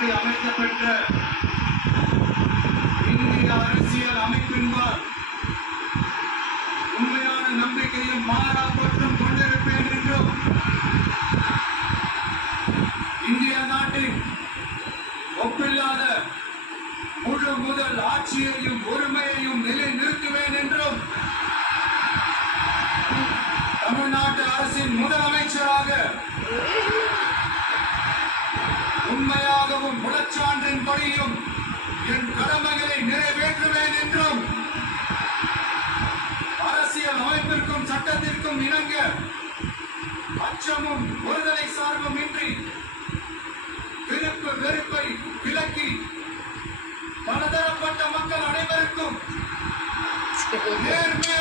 முறைப்படி அமைக்கப்பெற்ற இந்திய அரசியல் அமைப்பின்பால் உண்மையான நம்பிக்கையும் மாறா பற்றும் கொண்டிருப்பேன் என்றும் இந்திய நாட்டின் ஒப்பில்லாத முழு முதல் ஆட்சியையும் உரிமையையும் நிலைநிறுத்துவேன் என்றும் தமிழ்நாட்டு அரசின் முதலமைச்சராக உண்மையாகவும் முழச்சான்றின்படியும் என் கடமைகளை நிறைவேற்றுவேன் என்றும் அரசியல் அமைப்பிற்கும் சட்டத்திற்கும் இணங்க அச்சமும் ஒருதலை சார்பும் இன்றி விருப்பு வெறுப்பை விலக்கி பலதரப்பட்ட மக்கள் அனைவருக்கும் நேர்மை